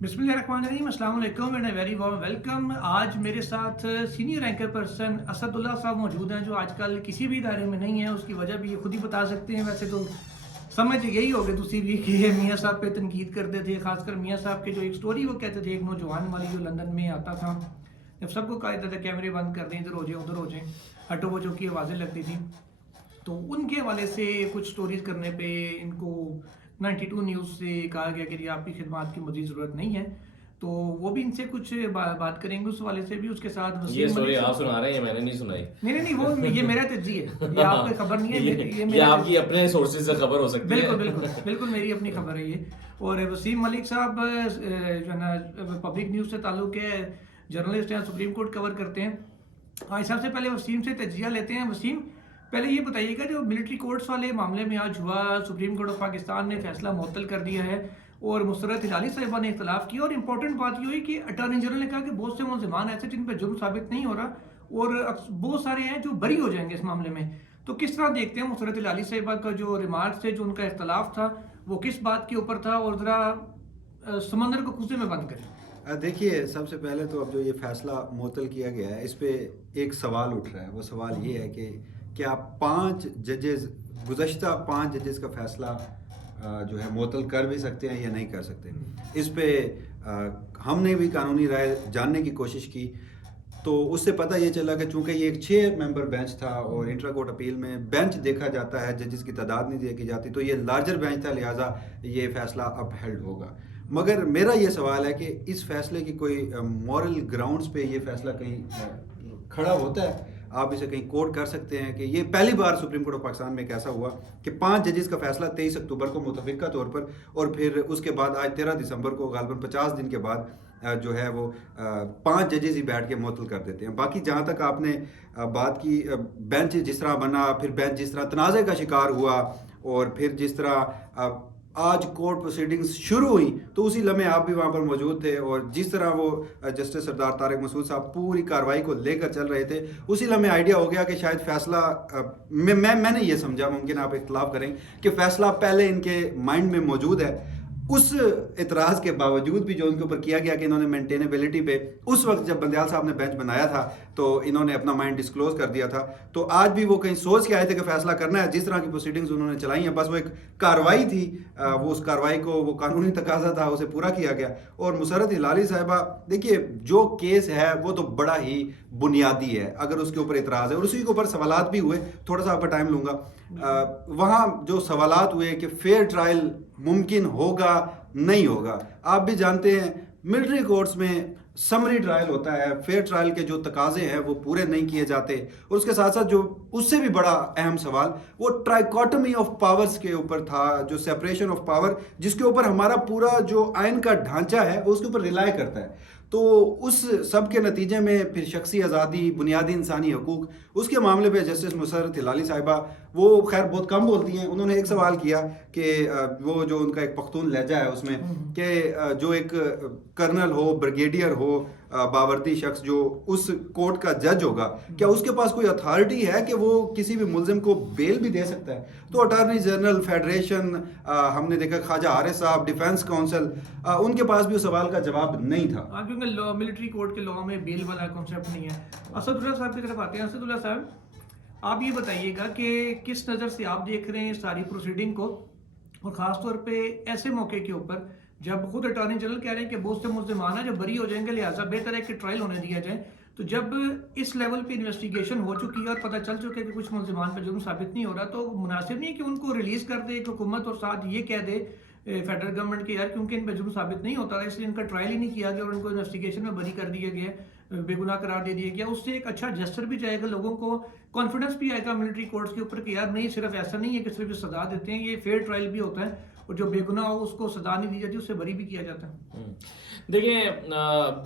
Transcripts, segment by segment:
بسم اللہ الرحمن الرحیم، السلام علیکم اینڈ ویری وارم ویلکم۔ آج میرے ساتھ سینئر اینکر پرسن اسد اللہ صاحب موجود ہیں، جو آج کل کسی بھی ادارے میں نہیں ہیں۔ اس کی وجہ بھی یہ خود ہی بتا سکتے ہیں۔ ویسے تو سمجھ یہی ہوگی دوسری بھی کہ میاں صاحب پہ تنقید کرتے تھے، خاص کر میاں صاحب کے جو ایک سٹوری وہ کہتے تھے، ایک نوجوان والی جو لندن میں آتا تھا، جب سب کو کہا جاتا تھا کیمرے بند کر دیں، ادھر ہو جائیں ادھر ہو جائیں، ہٹو بچوں کی آوازیں لگتی تھیں، تو ان کے حوالے سے کچھ سٹوریز کرنے پہ ان کو 92 نیوز سے کہا گیا کہ آپ کی خدمات کی مزید ضرورت نہیں ہے، تو وہ بھی ان سے کچھ بات کریں گے اس حوالے سے بھی۔ اس کے ساتھ یہ سٹوری آپ سنا رہے ہیں، میں نے نہیں سنائی۔ نہیں وہ یہ میرا تجزیہ ہے، یہ آپ کو خبر نہیں ہے، یہ آپ کی اپنے سورسز سے خبر ہو سکتی ہے۔ بالکل میری اپنی خبر ہے یہ۔ اور وسیم ملک صاحب جو ہے نا پبلک نیوز سے تعلق ہے، جرنلسٹ ہیں، سپریم کورٹ کور کرتے ہیں۔ آج سب سے پہلے وسیم سے تجزیہ لیتے ہیں۔ وسیم، پہلے یہ بتائیے گا جو ملٹری کورٹس والے معاملے میں آج ہوا، سپریم کورٹ آف پاکستان نے فیصلہ معطل کر دیا ہے اور مسرت ہلالی صاحبہ نے اختلاف کیا، اور امپورٹنٹ بات یہ ہوئی کہ اٹارنی جنرل نے کہا کہ بہت سے ملزمان ایسے جن پہ جرم ثابت نہیں ہو رہا اور بہت سارے ہیں جو بری ہو جائیں گے اس معاملے میں۔ تو کس طرح دیکھتے ہیں مسرت ہلالی صاحبہ کا جو ریمارکس تھے، جو ان کا اختلاف تھا، وہ کس بات کے اوپر تھا؟ اور ذرا سمندر کو کوزے میں بند کریں۔ دیکھیے، سب سے پہلے تو اب جو یہ فیصلہ معطل کیا گیا ہے، اس پہ ایک سوال اٹھ رہا ہے۔ وہ سوال یہ ہے کہ کیا 5 ججز، گزشتہ 5 ججز کا فیصلہ جو ہے معطل کر بھی سکتے ہیں یا نہیں کر سکتے؟ اس پہ ہم نے بھی قانونی رائے جاننے کی کوشش کی، تو اس سے پتہ یہ چلا کہ چونکہ یہ ایک 6 ممبر بینچ تھا اور انٹرا کورٹ اپیل میں بینچ دیکھا جاتا ہے، ججز کی تعداد نہیں دیکھی جاتی، تو یہ لارجر بینچ تھا، لہٰذا یہ فیصلہ اپ ہیلڈ ہوگا۔ مگر میرا یہ سوال ہے کہ اس فیصلے کی کوئی مورل گراؤنڈز پہ یہ فیصلہ کہیں کھڑا ہوتا ہے؟ آپ اسے کہیں کوٹ کر سکتے ہیں کہ یہ پہلی بار سپریم کورٹ آف پاکستان میں ایسا ہوا کہ 5 ججز کا فیصلہ 23 اکتوبر کو متفقہ طور پر، اور پھر اس کے بعد آج 13 دسمبر کو غالباً 50 دن کے بعد جو ہے وہ 5 ججز ہی بیٹھ کے معطل کر دیتے ہیں۔ باقی جہاں تک آپ نے بات کی، بینچ جس طرح بنا، پھر بینچ جس طرح تنازع کا شکار ہوا، اور پھر جس طرح آج کورٹ پروسیڈنگز شروع ہوئی، تو اسی لمحے آپ بھی وہاں پر موجود تھے، اور جس طرح وہ جسٹس سردار طارق مسعود صاحب پوری کارروائی کو لے کر چل رہے تھے، اسی لمحے آئیڈیا ہو گیا کہ شاید فیصلہ میں نے یہ سمجھا، ممکن آپ اختلاف کریں، کہ فیصلہ پہلے ان کے مائنڈ میں موجود ہے۔ اس اعتراض کے باوجود بھی جو ان کے اوپر کیا گیا کہ انہوں نے مینٹینیبلٹی پہ، اس وقت جب بندیال صاحب نے بینچ بنایا تھا تو انہوں نے اپنا مائنڈ ڈسکلوز کر دیا تھا، تو آج بھی وہ کہیں سوچ کے آئے تھے کہ فیصلہ کرنا ہے۔ جس طرح کی پروسیڈنگز انہوں نے چلائی ہیں، بس وہ ایک کارروائی تھی، وہ اس کارروائی کو، وہ قانونی تقاضا تھا، اسے پورا کیا گیا۔ اور مسرت ہلالی صاحبہ، دیکھیے جو کیس ہے وہ تو بڑا ہی بنیادی ہے، اگر اس کے اوپر اعتراض ہے، اور اسی کے اوپر سوالات بھی ہوئے، تھوڑا سا آپ کا ٹائم لوں گا۔ وہاں جو سوالات ہوئے کہ فیئر ٹرائل ممکن ہوگا نہیں ہوگا، آپ بھی جانتے ہیں ملٹری کورٹس میں سمری ٹرائل ہوتا ہے، فیئر ٹرائل کے جو تقاضے ہیں وہ پورے نہیں کیے جاتے، اور اس کے ساتھ ساتھ جو اس سے بھی بڑا اہم سوال وہ ٹرائیکاٹمی آف پاورز کے اوپر تھا، جو سیپریشن آف پاور، جس کے اوپر ہمارا پورا جو آئین کا ڈھانچہ ہے وہ اس کے اوپر ریلائی کرتا ہے۔ تو اس سب کے نتیجے میں پھر شخصی آزادی، بنیادی انسانی حقوق، اس کے معاملے پہ جسٹس مسرت ہلالی صاحبہ، وہ خیر بہت کم بولتی ہیں، انہوں نے ایک سوال کیا کہ وہ جو ان کا ایک پختون لہجہ ہے اس میں، کہ جو ایک کرنل ہو، بریگیڈیئر ہو، باوردی شخص جو اس کورٹ کا جج ہوگا، کیا اس کے پاس کوئی اتھارٹی ہے کہ وہ کسی بھی ملزم کو بیل بھی دے سکتا ہے؟ تو اٹارنی جنرل، فیڈریشن، ہم نے دیکھا خواجہ حارث صاحب، ڈیفینس کونسل، ان کے پاس بھی اس سوال کا جواب نہیں تھا، کیونکہ ملٹری کورٹ کے لاء میں بیل والا کنسیپٹ نہیں ہے۔ اسد اللہ صاحب کی طرف آتے ہیں۔ اسد اللہ صاحب، آپ یہ بتائیے گا کہ کس نظر سے آپ دیکھ رہے ہیں ساری پروسیڈنگ کو، اور خاص طور پہ ایسے موقع کے اوپر جب خود اٹارنی جنرل کہہ رہے ہیں کہ بہت سے ملزمان ہیں جو بری ہو جائیں گے، لہٰذا بہتر ہے کہ ٹرائل ہونے دیا جائے، تو جب اس لیول پہ انویسٹیگیشن ہو چکی ہے اور پتہ چل چکا ہے کہ کچھ ملزمان پہ جرم ثابت نہیں ہو رہا، تو مناسب نہیں ہے کہ ان کو ریلیز کر دے ایک حکومت، اور ساتھ یہ کہہ دے فیڈرل گورنمنٹ کے یار کیونکہ ان پہ جرم ثابت نہیں ہوتا تھا اس لیے ان کا ٹرائل ہی نہیں کیا گیا اور ان کو انویسٹیگیشن میں بری کر دیا گیا، بے گناہ قرار دے دیا گیا۔ اس سے ایک اچھا جسٹر بھی جائے گا، لوگوں کو کانفیڈنس بھی آئے گا ملٹری کورٹس کے اوپر کہ یار نہیں، صرف ایسا نہیں ہے کہ صرف سزا دیتے ہیں، یہ فیئر ٹرائل بھی ہوتا ہے، اور جو بے گناہ ہو اس کو سزا نہیں دی جاتی، اس سے بری بھی کیا جاتا ہے۔ دیکھیں،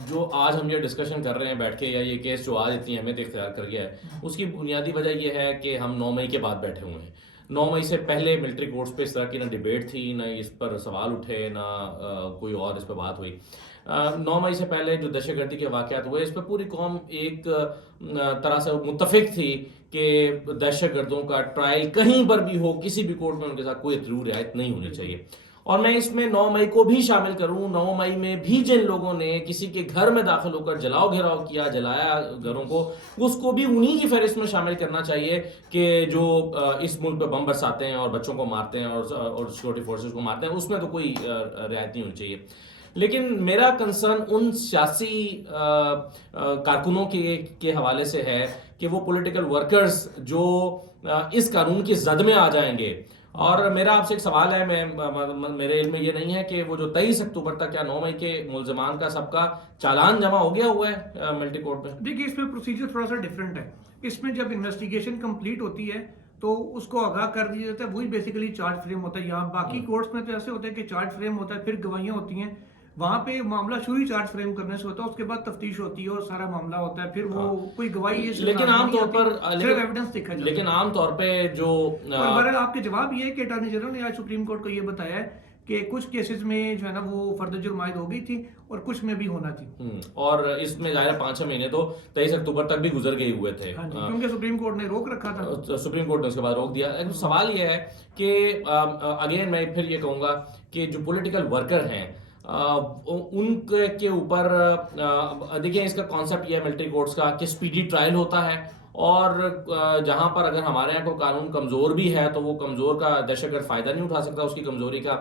جو آج ہم یہ ڈسکشن کر رہے ہیں بیٹھ کے، یا یہ کیس جو آج اتنی اہمیت اختیار کر گیا ہے، اس کی بنیادی وجہ یہ ہے کہ ہم 9 مئی کے بعد بیٹھے ہوئے ہیں۔ 9 مئی سے پہلے ملٹری کورٹس پہ اس طرح کی نہ ڈیبیٹ تھی، نہ اس پر سوال اٹھے، نہ کوئی اور اس پہ بات ہوئی۔ 9 مئی سے پہلے جو دہشت گردی کے واقعات ہوئے، اس پہ پوری قوم ایک طرح سے متفق تھی کہ دہشت گردوں کا ٹرائل کہیں پر بھی ہو، کسی بھی کورٹ میں ان کے ساتھ کوئی ضرور رعایت نہیں ہونی چاہیے۔ اور میں اس میں 9 مئی کو بھی شامل کروں. 9 مئی میں بھی جن لوگوں نے کسی کے گھر میں داخل ہو کر جلاؤ گھیراؤ کیا, جلایا گھروں کو, اس کو بھی انہی کی فہرست میں شامل کرنا چاہیے کہ جو اس ملک پہ بم برساتے ہیں اور بچوں کو مارتے ہیں اور سیکورٹی فورسز کو مارتے ہیں. اس میں تو کوئی رعایت نہیں ہونی چاہیے. لیکن میرا کنسرن ان سیاسی کارکنوں کے حوالے سے ہے کہ وہ پولیٹیکل ورکرز جو اس قانون کی زد میں آ جائیں گے. اور میرا آپ سے ایک سوال ہے, میرے علم میں یہ نہیں ہے کہ وہ جو 23 اکتوبر تک یا 9 مئی کے ملزمان کا سب کا چالان جمع ہو گیا ہوا ہے ملٹری کورٹ پہ. دیکھیے اس میں پروسیجر تھوڑا سا ڈفرینٹ ہے. اس میں جب انویسٹیگیشن کمپلیٹ ہوتی ہے تو اس کو آگاہ کر دیا جاتا ہے, وہی بیسیکلی چارج فریم ہوتا ہے. یہاں باقی کورٹس میں تو ایسے ہوتا ہے کہ چارج فریم ہوتا ہے, پھر گواہیاں ہوتی ہیں, وہاں پہ معاملہ شروع چارج فریم کرنے سے ہوتا ہے, اس کے بعد تفتیش ہوتی ہے اور سارا معاملہ ہوتا ہے, پھر وہ کوئی گواہی لیکن عام طور پر صرف ایویڈنس دیکھا جاتا ہے. لیکن عام طور پہ جو بہرحال آپ کے جواب یہ ہے کہ اٹارنی جنرل نے آج سپریم کورٹ کو یہ بتایا ہے کہ کچھ کیسز میں جو ہے نا وہ فرد جرم عائد ہو گئی تھی اور کچھ میں بھی ہونا تھی. اور اس میں ظاہر 5-6 مہینے تو 23 اکتوبر تک بھی گزر گئے ہوئے تھے, کیونکہ سپریم کورٹ نے روک رکھا تھا. سپریم کورٹ نے اس کے بعد روک دیا. سوال یہ ہے کہ اگین میں پھر یہ کہوں گا کہ جو پولیٹیکل ورکر ہیں ان کے اوپر دیکھیں اس کا کانسیپٹ یہ ہے ملٹری کورٹس کا کہ سپیڈی ٹرائل ہوتا ہے, اور جہاں پر اگر ہمارے یہاں کوئی قانون کمزور بھی ہے تو وہ کمزور کا دہشت گرد فائدہ نہیں اٹھا سکتا اس کی کمزوری کا.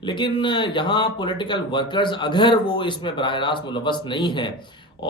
لیکن یہاں پولیٹیکل ورکرز اگر وہ اس میں براہ راست ملوث نہیں ہیں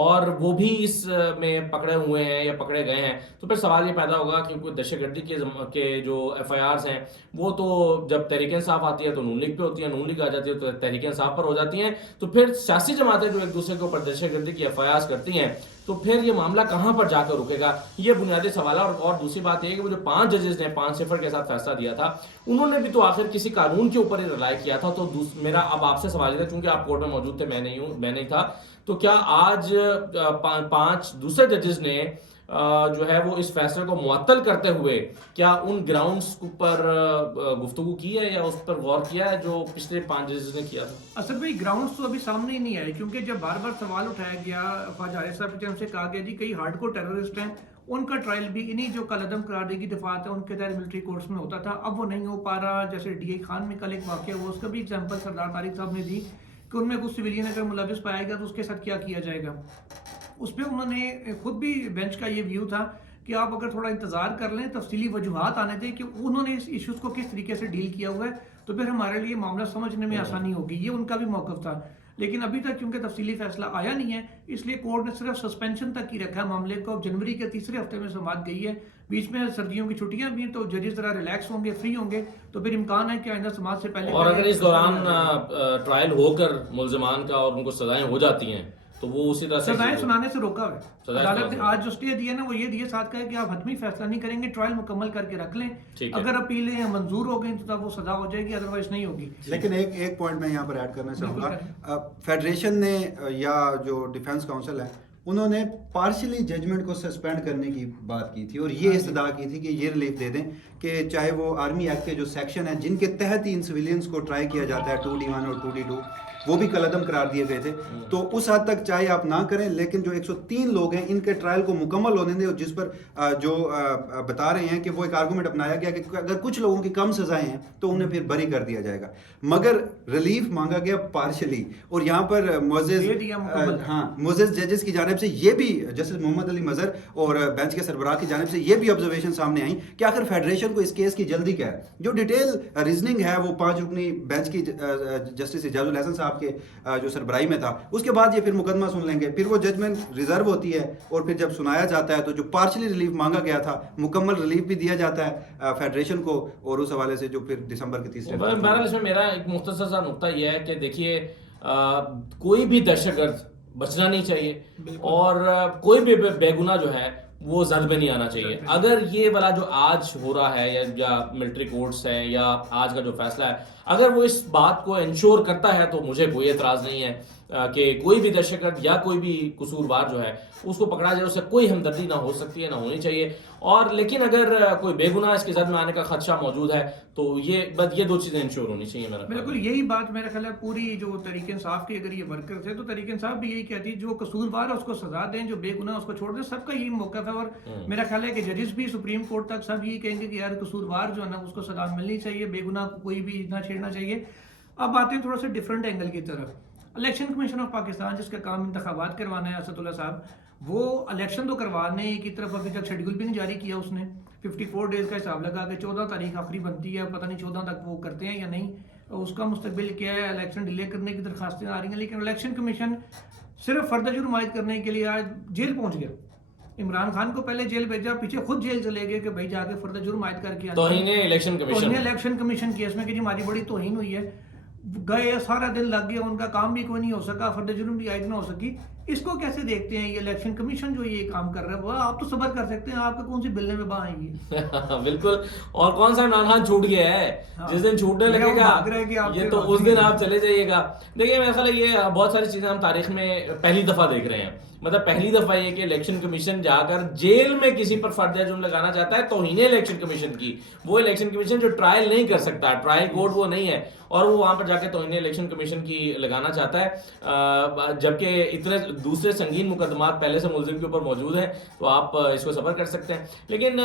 اور وہ بھی اس میں پکڑے ہوئے ہیں یا پکڑے گئے ہیں, تو پھر سوال یہ پیدا ہوگا کہ کوئی دہشت گردی کے جو ایف آئی آرز ہیں وہ تو جب تحریک انصاف آتی ہے تو نون لیگ پہ ہوتی ہے, نون لیگ آ جاتی ہے تو تحریک انصاف پر ہو جاتی ہیں, تو پھر سیاسی جماعتیں جو ایک دوسرے کے اوپر دہشت گردی کی ایف آئی آرز کرتی ہیں تو پھر یہ معاملہ کہاں پر جا کر رکے گا, یہ بنیادی سوال ہے. اور دوسری بات یہ ہے کہ وہ جو 5 ججز نے 5-0 کے ساتھ فیصلہ دیا تھا, انہوں نے بھی تو آخر کسی قانون کے اوپر ہی رائے کیا تھا. تو میرا اب آپ سے سوال ہے, چونکہ آپ کورٹ میں موجود تھے, میں نہیں تھا, تو کیا آج 5 دوسرے ججز نے جو ہے وہ اس فیصلے کو معطل کرتے ہوئے کیا ان گراؤنڈز پر گفتگو کی ہے یا اس پر غور کیا ہے جو پچھلے 5 ججز نے کیا تھا؟ اصل میں گراؤنڈز تو ابھی سامنے ہی نہیں آئے, کیونکہ جب بار بار سوال اٹھایا گیا خواجہ عارف صاحب کی طرف سے, کہا گیا جی کئی ہارڈ کور ٹیررسٹ ہیں, ان کا ٹرائل بھی انہی جو کل عدم قراردادی دفعات ہیں ان کے تحت ملٹری کورٹس میں ہوتا تھا. اب وہ نہیں ہو پا رہا. جیسے ڈی اے خان میں کل ایک واقعہ ہوا, اس کا بھی ایگزامپل سردار طارق صاحب نے دی کہ ان میں کچھ سویلین اگر ملوث پایا گیا تو اس کے ساتھ کیا کیا جائے گا. اس پہ انہوں نے خود بھی بینچ کا یہ ویو تھا کہ آپ اگر تھوڑا انتظار کر لیں, تفصیلی وجوہات آنے دیں کہ انہوں نے اس ایشوز کو کس طریقے سے ڈیل کیا ہوا ہے, تو پھر ہمارے لیے معاملہ سمجھنے میں آسانی ہوگی. یہ ان کا بھی موقف تھا. لیکن ابھی تک کیونکہ تفصیلی فیصلہ آیا نہیں ہے, اس لیے کورٹ نے صرف سسپینشن تک ہی رکھا ہے معاملے کو. جنوری کے 3رے ہفتے میں سماعت گئی ہے, بیچ میں سردیوں کی چھٹیاں بھی ہیں, تو ججز ذرا ریلیکس ہوں گے, فری ہوں گے, تو پھر امکان ہے کہ آئندہ سماعت سے پہلے. اور اگر اس دوران ٹرائل ہو کر ملزمان کا اور ان کو سزائیں ہو جاتی ہیں تو وہ اسی طرح سے سزائیں سنانے سے روکا ہے عدالت نے. آج جو اسٹے دیا نا وہ یہ دیے, ساتھ کہا کہ آپ حتمی فیصلہ نہیں کریں گے, ٹرائل مکمل کر کے رکھ لیں, اگر اپیلیں منظور ہو گئی تو تب وہ سزا ہو جائے گی, ادروائز نہیں ہوگی. لیکن ایک پوائنٹ میں یہاں پر ایڈ کرنا چاہوں گا. فیڈریشن نے یا جو ڈیفنس کاؤنسل ہے انہوں نے پارشلی ججمنٹ کو سسپینڈ کرنے کی بات کی تھی, اور یہ استدعا کی تھی کہ یہ ریلیف دے دیں کہ چاہے وہ آرمی ایکٹ کے جو سیکشن ہیں جن کے تحت ہی ان سویلینز کو ٹرائی کیا جاتا ہے 2D1 اور 2D2 وہ بھی کالعدم قرار دیے گئے تھے, تو اس حد تک چاہے آپ نہ کریں, لیکن جو 103 لوگ ہیں ان کے ٹرائل کو مکمل ہونے دیں, اور جس پر جو بتا رہے ہیں کہ وہ ایک آرگومنٹ اپنایا گیا کہ اگر کچھ لوگوں کی کم سزائیں ہیں تو انہیں پھر بری کر دیا جائے گا, مگر ریلیف مانگا گیا پارشلی. اور یہاں پر معزز ججز کی جانب سے یہ بھی, جسٹس محمد علی مظہر اور بینچ کے سربراہ کی جانب سے یہ بھی آبزرویشن سامنے آئیں کہ آخر فیڈریشن کو اس کیس کی جلدی کیا ہے. جو ڈیٹیل ریزننگ ہے وہ 5 رکنی بینچ کی جسٹس اعجاز الحسن صاحب کے جو سربراہی میں تھا, اس کے بعد یہ پھر مقدمہ سن لیں گے, پھر وہ ججمنٹ ریزرو ہوتی ہے, اور پھر جب سنایا جاتا ہے تو جو پارشلی ریلیف مانگا گیا تھا مکمل ریلیف بھی دیا جاتا ہے فیڈریشن کو, اور اس حوالے سے جو پھر دسمبر کے 3 بہرحال اس میں میرا ایک مختصر سا نقطہ یہ ہے کہ دیکھیے کوئی بھی دہشت گرد بچنا نہیں چاہیے, اور کوئی بھی بے گناہ جو ہے وہ زد میں نہیں آنا چاہیے. اگر یہ والا جو آج ہو رہا ہے یا ملٹری کورٹس ہے یا آج کا جو فیصلہ ہے, اگر وہ اس بات کو انشور کرتا ہے تو مجھے کوئی اعتراض نہیں ہے کہ کوئی بھی دہشت گرد یا کوئی بھی قصوروار جو ہے اس کو پکڑا جائے, اس سے کوئی ہمدردی نہ ہو سکتی ہے, نہ ہونی چاہیے. اور لیکن اگر کوئی بے گناہ اس کی زد میں آنے کا خدشہ موجود ہے تو یہ 2 چیزیں انشور ہونی چاہیے. میرا بالکل یہی بات میرا خیال ہے پوری جو تحریک انصاف کے اگر یہ ورکرز ہیں تو تحریک انصاف بھی یہی کہتی ہے جو قصوروار ہے اس کو سزا دیں, جو بے گناہ اس کو چھوڑ دیں. سب کا یہی موقف ہے, اور میرا خیال ہے کہ ججز بھی سپریم کورٹ تک سب یہی کہیں گے کہ یار قصوروار جو ہے نا اس کو سزا ملنی چاہیے, بے گناہ کو کوئی بھی نہ چھیڑنا چاہیے. اب آتے ہیں تھوڑا سا ڈفرینٹ اینگل کی طرف. الیکشن کمیشن آف پاکستان جس کا کام انتخابات کروانا ہے اسد اللہ صاحب، وہ الیکشن تو کروانے کی طرف ابھی تک شیڈیول بھی نہیں جاری کیا اس نے. 54 ڈیز کا حساب لگا کہ 14 تاریخ آخری بنتی ہے، پتہ نہیں 14 تک وہ کرتے ہیں یا نہیں، اس کا مستقبل کیا ہے. الیکشن ڈیلے کرنے کی درخواستیں آ رہی ہیں، لیکن الیکشن کمیشن صرف فرد جرم عائد کرنے کے لیے آج جیل پہنچ گیا. عمران خان کو پہلے جیل بھیجا، پیچھے خود جیل چلے گئے کہ بھائی جا کے فرد جرم عائد کر کے توہین الیکشن کمیشن کیس میں کہ جی ہماری بڑی توہین ہوئی ہے. گئے سارا دن لگ گیا، ان کا کام بھی کوئی نہیں ہو سکا، فرد جرم بھی عائد نہ ہو سکی. اس کو کیسے دیکھتے ہیں یہ الیکشن کمیشن جو یہ کام کر رہا ہے؟ وہ آپ تو صبر کر سکتے ہیں، آپ کا کون سی بلنے میں باں آئیں گی؟ بالکل. اور کون سا عمران خان چھوٹ گیا ہے؟ جس دن چھوٹنے لگے گا یہ تو اس دن آپ چلے جائیے گا. دیکھیے میرا خیال ہے یہ بہت ساری چیزیں ہم تاریخ میں پہلی دفعہ دیکھ رہے ہیں. مطلب پہلی دفعہ یہ کہ الیکشن کمیشن جا کر جیل میں کسی پر فرد جرم لگانا چاہتا ہے توہین الیکشن کمیشن کی. وہ الیکشن کمیشن جو ٹرائل نہیں کر سکتا، ٹرائل کورٹ وہ نہیں ہے، اور وہ وہاں پر جا کے توہین الیکشن کمیشن کی لگانا چاہتا ہے، جبکہ اتنے دوسرے سنگین مقدمات پہلے سے ملزم کے اوپر موجود ہیں. تو آپ اس کو صبر کر سکتے ہیں. لیکن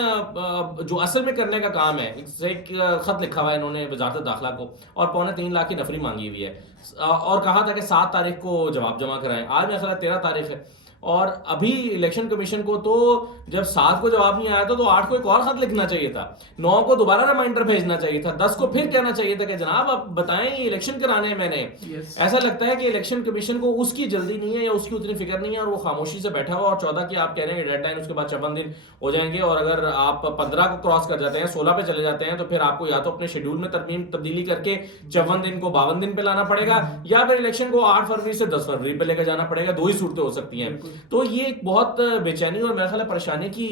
جو اصل میں کرنے کا کام ہے، ایک خط لکھا ہوا ہے انہوں نے وزارت داخلہ کو، اور 3.25 لاکھ کی نفری مانگی ہوئی ہے، اور کہا تھا کہ 7 تاریخ کو جواب جمع کرائیں. آج میرا خیال ہے 13 تاریخ ہے، اور ابھی الیکشن کمیشن کو تو جب 7 کو جواب نہیں آیا تھا تو 8 کو ایک اور خط لکھنا چاہیے تھا، 9 کو دوبارہ ریمائنڈر بھیجنا چاہیے تھا، 10 کو پھر کہنا چاہیے تھا کہ جناب آپ بتائیں یہ الیکشن کرانے ہیں میں نے. ایسا لگتا ہے کہ الیکشن کمیشن کو اس کی جلدی نہیں ہے یا اس کی اتنی فکر نہیں ہے، اور وہ خاموشی سے بیٹھا ہوا. اور 14 کی آپ کہہ رہے ہیں ڈیڈ لائن، اس کے بعد 56 دن ہو جائیں گے، اور اگر آپ 15 کو کراس کر جاتے ہیں، 16 پہ چلے جاتے ہیں، تو پھر آپ کو یا تو اپنے شیڈول میں تبدیلی کر کے 54 دن کو 52 دن پہ لانا پڑے گا، یا پھر الیکشن کو 8 فروری سے 10 فروری پہ لے کے جانا پڑے گا. 2 ہی صورتیں ہو سکتی ہیں. تو یہ بہت بے چینی اور میرا خیال ہے پریشانی کی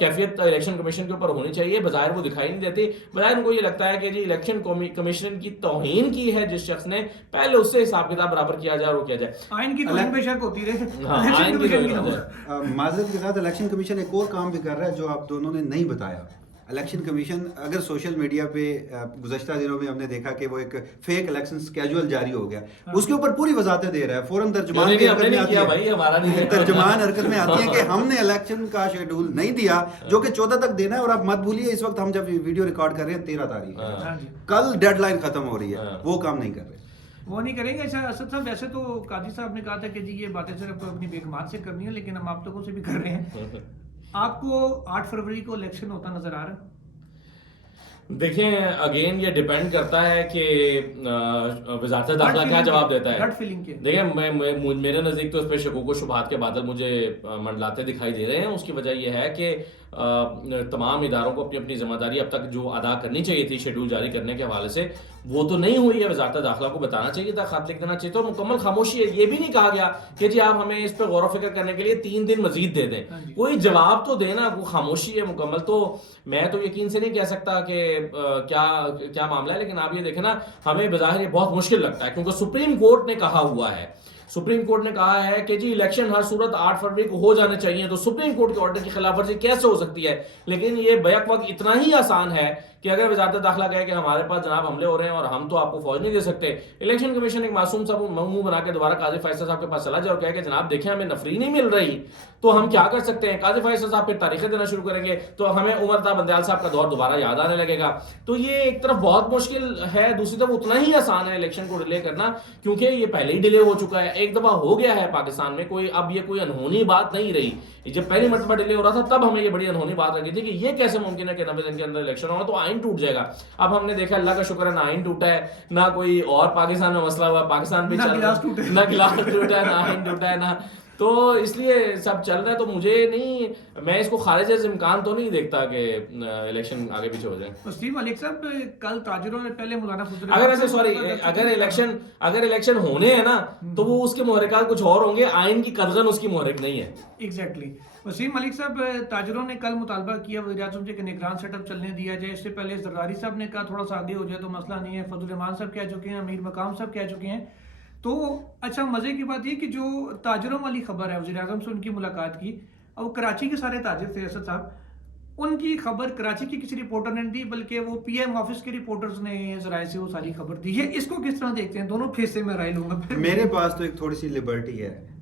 کیفیت الیکشن کمیشن کے اوپر ہونی چاہیے. بظاہر وہ دکھائی نہیں دیتی، بظاہر ان کو یہ لگتا ہے کہ جی الیکشن کمیشن کی توہین کی ہے جس شخص نے، پہلے اس سے حساب کتاب برابر کیا جائے اور وہ کیا جائے. آئین کی توہین بے شک ہوتی رہے. آئین کی توہین ہوتی ہے. معذرت کے ساتھ الیکشن کمیشن ایک اور کام بھی کر رہا ہے جو آپ دونوں نے نہیں بتایا. الیکشن کمیشن اگر سوشل میڈیا پہ گزشتہ دنوں میں ہم نے دیکھا کہ وہ ایک فیک الیکشن اسکیجول جاری ہو گیا، اس کے اوپر پوری وضاحتیں دے رہا ہے. فوراً ترجمان حرکت میں آتی ہے کہ ہم نے الیکشن کا شیڈول نہیں دیا جو کہ 14 تک دینا ہے. اور آپ مت بھولیے اس وقت ہم جب ویڈیو ریکارڈ کر رہے ہیں 13 تاریخ ہے، کل ڈیڈ لائن ختم ہو رہی ہے، وہ کام نہیں کر رہے. وہ نہیں کریں گے. اسد صاحب ویسے تو قاضی صاحب نے کہا تھا کہ جی یہ باتیں صرف اپنی بیگمات سے کرنی ہے، لیکن ہم آپ لوگوں سے بھی کر رہے ہیں. آپ کو 8 فروری کو الیکشن ہوتا نظر آ رہا ہے؟ دیکھیں اگین یہ ڈیپینڈ کرتا ہے کہ وزارت داخلہ کیا جواب دیتا ہے. دیکھیں میرے نزدیک تو اس پہ شکوک و شبہات کے بادل مجھے منڈلاتے دکھائی دے رہے ہیں. اس کی وجہ یہ ہے کہ تمام اداروں کو اپنی اپنی ذمہ داری اب تک جو ادا کرنی چاہیے تھی شیڈول جاری کرنے کے حوالے سے وہ تو نہیں ہوئی ہے. وزارت داخلہ کو بتانا چاہیے تھا، خط لکھ دینا چاہیے تھا. اور مکمل خاموشی ہے. یہ بھی نہیں کہا گیا کہ جی آپ ہمیں اس پہ غور و فکر کرنے کے لیے 3 دن مزید دے دیں. کوئی جواب تو دینا. وہ خاموشی ہے مکمل. تو میں تو یقین سے نہیں کہہ سکتا کہ کیا معاملہ ہے، لیکن آپ یہ دیکھیں نا، ہمیں بظاہر یہ بہت مشکل لگتا ہے کیونکہ سپریم کورٹ نے کہا ہوا ہے، سپریم کورٹ نے کہا ہے کہ جی الیکشن ہر صورت 8 فروری کو ہو جانے چاہیے. تو سپریم کورٹ کے آرڈر کی خلاف ورزی کیسے ہو سکتی ہے؟ لیکن یہ بیک وقت اتنا ہی آسان ہے کہ اگر وزارت داخلہ کہے کہ ہمارے پاس جناب حملے ہو رہے ہیں اور ہم تو آپ کو فوج نہیں دے سکتے، الیکشن کمیشن ایک معصوم صاحب منہ بنا کے دوبارہ قاضی فیصل صاحب کے پاس چلا جائے اور کہے کہ جناب دیکھیں ہمیں نفری نہیں مل رہی تو ہم کیا کر سکتے ہیں. قاضی فیصل صاحب پھر تاریخیں دینا شروع کریں گے تو ہمیں عمر تا بندیال صاحب کا دور دوبارہ یاد آنے لگے گا. تو یہ ایک طرف بہت مشکل ہے، دوسری طرف اتنا ہی آسان ہے الیکشن کو ڈیلے کرنا کیونکہ یہ پہلے ہی ڈیلے ہو چکا ہے. ایک دفعہ ہو گیا ہے پاکستان میں، اب یہ کوئی انہونی بات نہیں رہی. جب پہلی مرتبہ ڈیلے ہو رہا تھا تب ہمیں یہ بڑی انہونی بات لگی تھی کہ یہ کیسے ممکن ہے کہ 90 دن کے اندر الیکشن ہوگا تو آئین ٹوٹ جائے گا. اب ہم نے دیکھا اللہ کا شکر ہے نہ آئین ٹوٹا ہے، نہ کوئی اور پاکستان میں مسئلہ ہوا، پاکستان بھی چل رہا ہے، نہ گلاس ٹوٹا ہے، نہ آئین ٹوٹا ہے، نہ تو اس لیے سب چل رہا ہے. تو مجھے نہیں، میں اس کو خارج از امکان تو نہیں دیکھتا کہ الیکشن آگے پیچھے ہو جائے. وسیم ملک صاحب کل تاجروں نے پہلے مولانا فضل اگر الیکشن ہونے ہیں نا تو وہ اس کے محرکات کچھ اور ہوں گے، آئین کی قدغن اس کی محرک نہیں ہے. ایگزیکٹلی. وسیم ملک صاحب تاجروں نے کل مطالبہ کیا وزیر اعظم سے کہ نگران سیٹ اپ چلنے دیا جائے. اس سے پہلے زرداری صاحب نے کہا تھوڑا سا آگے ہو جائے تو مسئلہ نہیں ہے. فضل الرحمان صاحب کہہ چکے ہیں، امیر مقام صاحب کہہ چکے ہیں. تو اچھا مزے کی بات یہ کہ جو تاجروں والی خبر ہے وزیر اعظم سے ان کی ملاقات کی، اب کراچی کے سارے تاجر تھے اسد صاحب، ان کی خبر کراچی کی کسی رپورٹر نے دی بلکہ وہ پی ایم آفس کے رپورٹرز نے ذرائع سے وہ ساری خبر دی ہے. اس کو کس طرح دیکھتے ہیں؟ دونوں حصے میں رائے لوں گا. میرے پاس تو ایک تھوڑی سی لبرٹی ہے.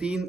3,